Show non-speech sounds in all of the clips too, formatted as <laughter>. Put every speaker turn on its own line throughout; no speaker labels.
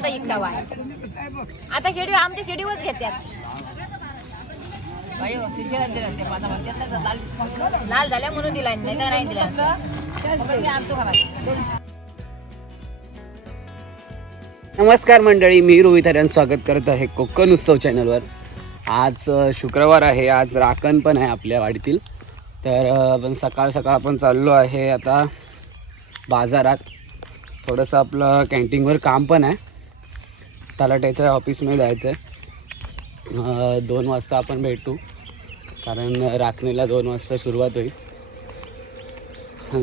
आता इकतावा आता शेडी आमच्या शेडीवरच घेतात लाल झाल्या म्हणून दिला नाही तर नाही दिला.
नमस्कार मंडळी मी रोहित हऱ्यान स्वागत करत आहे कोकण उत्सव चॅनलवर. आज शुक्रवार आहे आज राखण पण आहे आपल्या वाडीतील. तर आपण सकाळ सकाळ आपण चाललो आहे आता बाजारात. थोडंसं आपलं कॅन्टीनवर काम पण आहे. तलाट्याच्या ऑफिसमध्ये जायचं आहे दोन वाजता आपण भेटू. कारण राखणीला दोन वाजता सुरुवात होईल.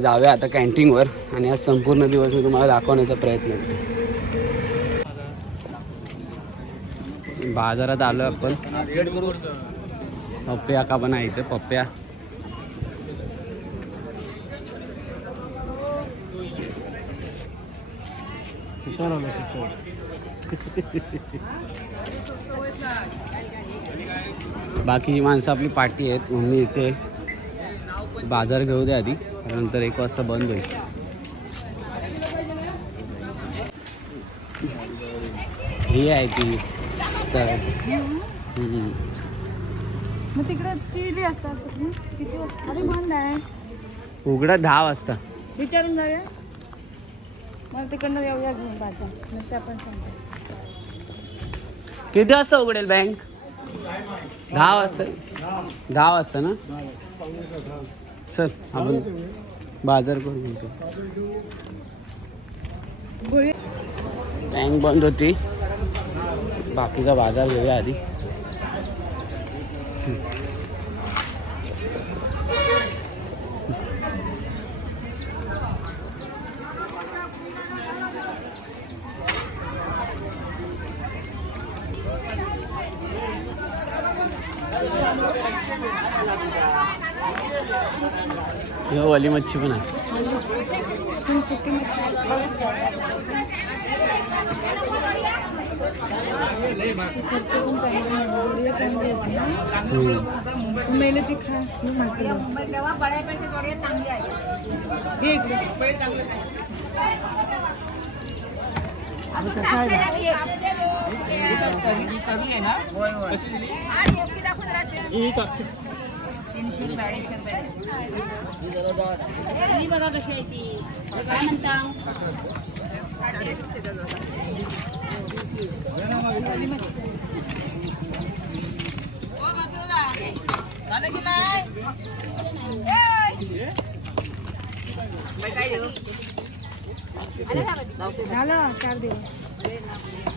जाऊया आता कॅन्टीनवर आणि आज संपूर्ण दिवस मी तुम्हाला दाखवण्याचा प्रयत्न करतो. बाजारात आलो आपण. पप्प्या का पण आहे इथे पप्प्या बाकीची माणसं आपली पाठी आहेत मम्मी इथे. बाजार घेऊ दे आधी नंतर एक वाजता बंद होईल. ही आहे ती. तर उघडा दहा वाजता.
विचारून जाऊया. मला तिकडनं येऊया घेऊन बाजार. आपण सांगतो
किती वाजता उघडेल बँक दहा वाजता. दहा वाजता ना? चल आपण बाजार करून घेतो. बँक बंद होती. बाकीचा बाजार घेऊया आधी हे वाली मच्छी पण आहे
ना.
तीनशे रुपये अडीचशे रुपये. मी बघा कशी आहे ती. काय म्हणता?
झालं चार दिवस.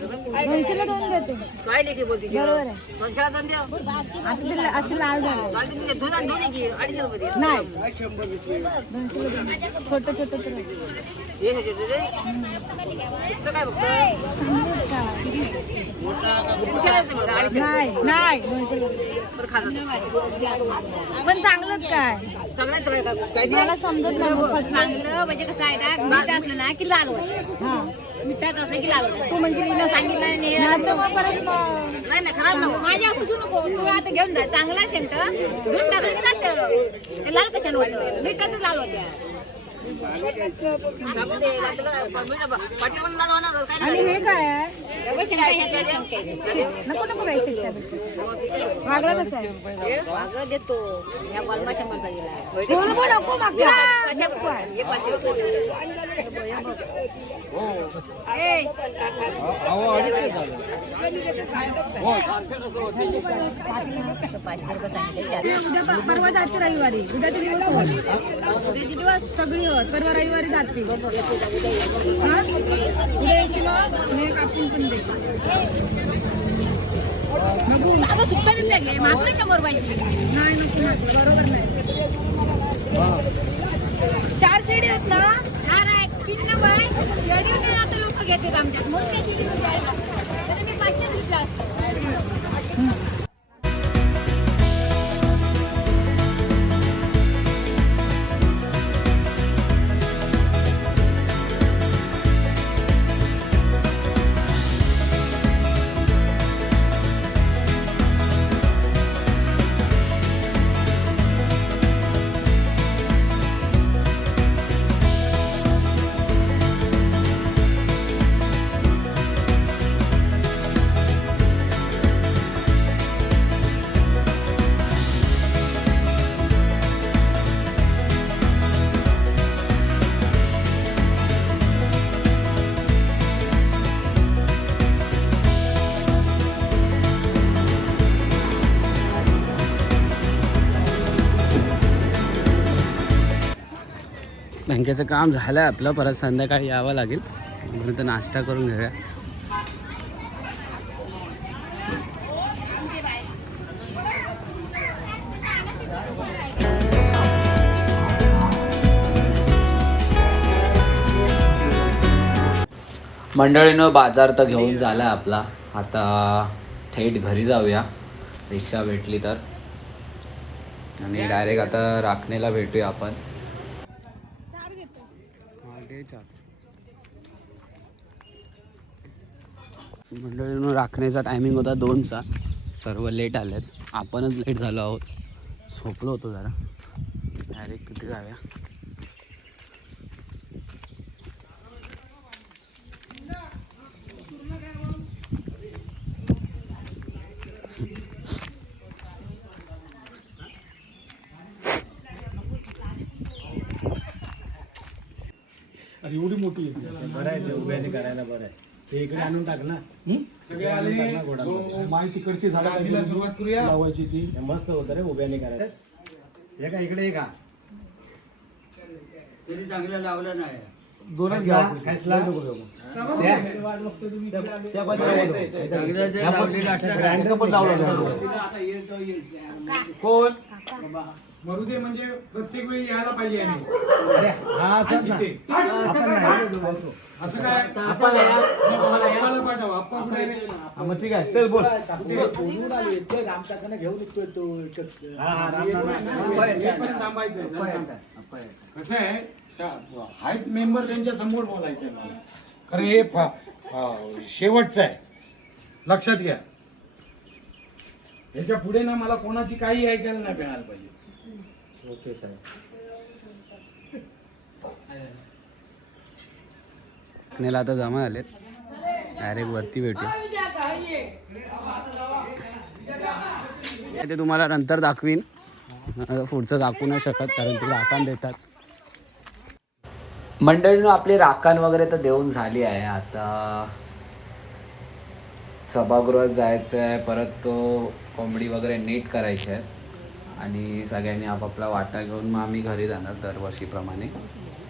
दोनशेला दोन देते. बरोबर आहे. आता नाही. दोनशेला दोन. छोटं छोटं तर आहे. नाही नाही. दोनशेला. पण चांगलंच काय? मला समजत नाही. मग.
चांगलं म्हणजे कसं आहे ना मीठ असलं ना की लाल होतं.
हा.
मिठात असलं की होतं तू म्हणजे हिला सांगितलं
नाही
नाही खराब नको. माझ्या पुसू नको. तू आता घेऊन जा. चांगला असेल तर घेऊन टाकलं जातं ते लाल कशाने होतं मिठातच लाल होत्या
आणि हे काय नको नको वागला कसं
देतो.
नको मागला नको आहे.
पाचशे रुपये सांगितले
उद्या परवा जाते रविवारी उद्याचे दिवस
दिवस
सगळी होत परवा रविवारी जाते उद्या येशील हे कापून पण दे नको
मागले शंभर रुपयाची
नाही नको बरोबर नाही चार शेडी आहेत ना?
चार आहे तीन नंबर आहे. आता लोक घेतात आमच्यात. मग दिवस मी पाचशे घेतला
बँकेचं काम झालं आहे आपलं. परत संध्याकाळी यावं लागेल. म्हणून तर नाश्ता करून घेऊया. मंडळीनं बाजार तर घेऊन झाला आपला. आता थेट घरी जाऊया. रिक्षा भेटली तर. आणि डायरेक्ट आता राखणेला भेटूया आपण. मंडळीनं राखण्याचा टायमिंग होता दोनचा. सर्व लेट आलेत. आपणच लेट झालो आहोत. झोपलो होतो जरा. डायरेक्ट किती जाऊया.
अरे एवढी मोठी आहे. बरं आहे ते उभ्याने करायला बरं आहे. ते इकडे आणून टाक ना. सगळे आले. माय तिकडची झाडं सुरुवात करूया. लावायची ती. मस्त होतं रे उभ्याने करायला हे का इकडे का?
चांगलं लावलं नाही.
दोनच घ्या. लावू. ग्राइंडर पण लावलं जातं. कोण?
मरुदे म्हणजे प्रत्येक वेळी यायला पाहिजे.
अरे हा असंच ना. आपण नाही.
असं काय?
आपण या. आम्हाला या.
आम्हाला पाठव. आप्पा कुठे रे?
हा, मग ठीक आहे. चल बोल. हा, हा.
इथपर्यंत थांबायचं आहे. कसं आहे? हाईट मेंबर त्यांच्यासमोर बोलायचं आहे. कारण हे फा- शेवटचं आहे. लक्षात घ्या. ह्याच्या पुढे ना मला कोणाची काही ऐकायला नाही मिळायला पाहिजे.
ओके साहेब
आता जमा झालेत. डायरेक्ट वरती भेटू ते तुम्हाला नंतर दाखवीन. पुढचं दाखवू नाही शकत कारण ते राखण देतात. मंडळीनं आपली राखण वगैरे तर देऊन झाली आहे. आता सभागृहात जायचं आहे परत तो कोंबडी वगैरे नीट करायचे आहेत आणि सगळ्यांनी आपापला वाटा घेऊन मग आम्ही घरी जाणार दरवर्षीप्रमाणे.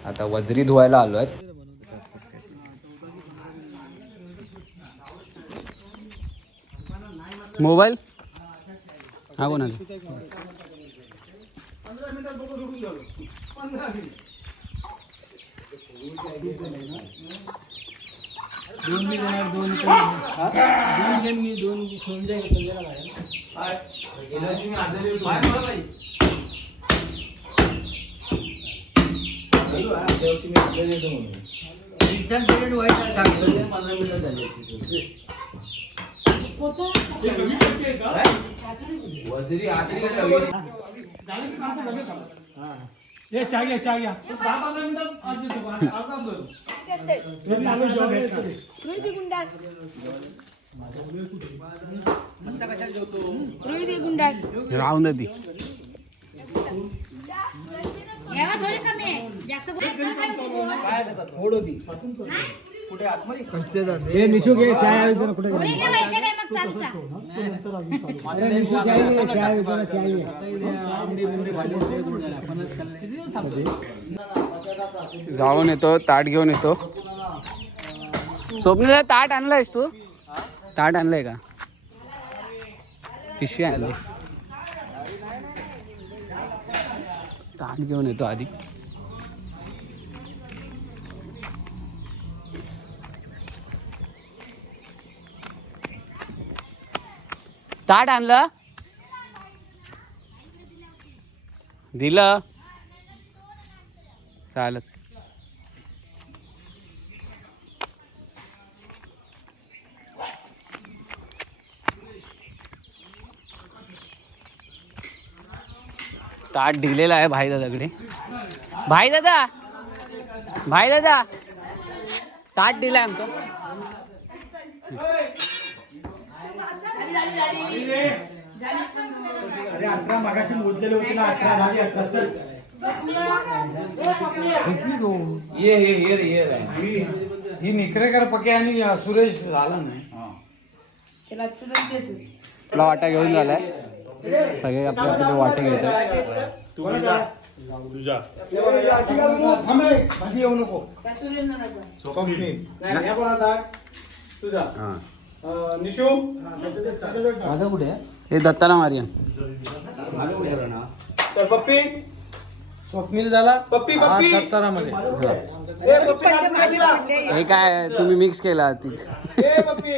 आता वजरी धुवायला आलो आहेत. मोबाईल? हा कोणाला
दोन मी दोन दोन घ्या चहा घ्या दहा पंधरा मिनिटात आज देतो बा. अर्धा तास धरू. हे चालू जेव्हा भेटतं ते.
रोहिती गुंडाळ रोहिती
राहून दे ती.
हे निशू घे कुठे निशू
जाऊन येतो ताट घेऊन येतो. स्वप्नीला ताट आणलंयस तू? ताट आणलंय का? पिशवी आणली. ताट घेऊन येतो आधी. ताट आणलं? दिलं. चालत. ताट दिलेला आहे भाई दादाकडे भाई दादा भाई दादा ताट दिलाय आमचं.
अरे अठरा मागाशी मोजलेले होते ना अठरा झाली अठरा चल.
ये ये ये रे ये रे. ही निकरेकर पके आणि सुरेश झाला नाही.
आपला वाटा घेऊन झालाय. सगळे आपले आपले वाटे माझा कुठे हे दत्तारा मारियन
तर पप्पी?
स्वप्नील झाला.
पप्पी पप्पी.
दत्तारामध्ये.
ए, पप्पी ताट कुठे आहे तुझा?
हे काय तुम्ही मिक्स केला ती
ए, पप्पी.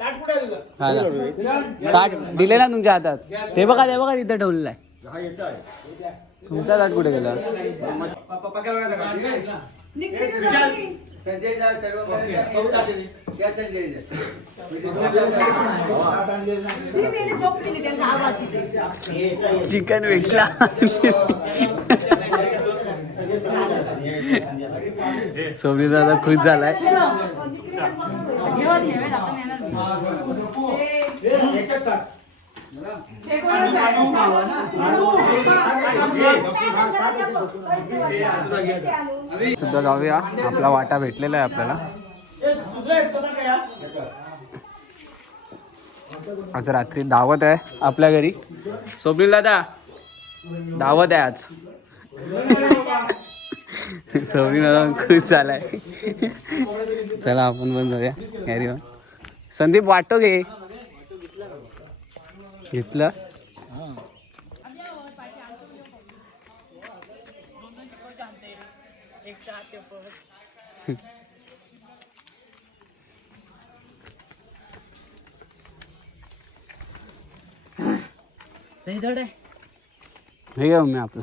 ताट कुठे आहे तुझा?
ताट दिले ना तुमच्या हातात. ते बघा ते बघा तिथे ठेवलेलं आहे. तुमचा ताट कुठे गेला? चिकन भेटला सोबी दादा खुश झालाय. सुद्धा जाऊया. आपला वाटा भेटलेला आहे आपल्याला. आज रात्री दावत आहे आपल्या घरी. सोबील दादा दावत आहे आज. सोबील दादा खुश झालाय चला आपण पण जाऊया कॅरी ऑन संदीप वाटो घे घेतलं हे। घेऊ मी आपला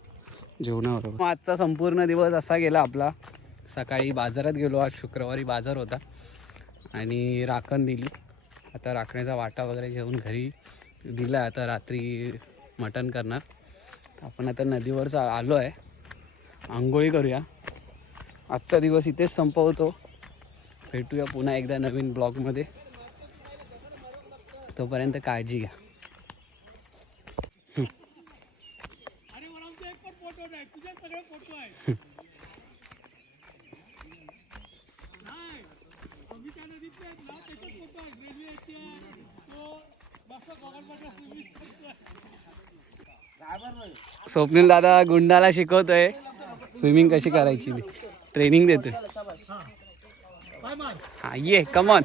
जेवणावर आजचा संपूर्ण दिवस असा गेला आपला. सकाळी बाजारात गेलो आज शुक्रवारी बाजार होता. आणि राखण दिली. आता राखण्याचा वाटा वगैरे घेऊन घरी दिला. आता रात्री मटण करणार. आपण आता नदीवर आलो आहे. आंघोळी करूया. आजचा दिवस इथेच संपवतो. भेटूया पुन्हा एकदा नवीन ब्लॉगमध्ये. तोपर्यंत काळजी घ्या. स्वप्नील दादा गुंडाला शिकवतोय. स्विमिंग कशी करायची? ट्रेनिंग देतोय. हा ये कमॉन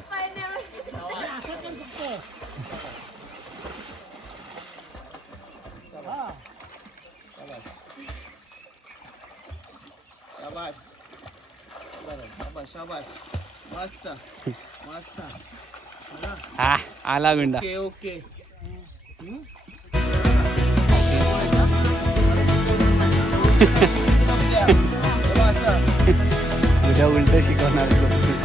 हा आला गुंडा. उद्या <laughs> उलट शिकवणार.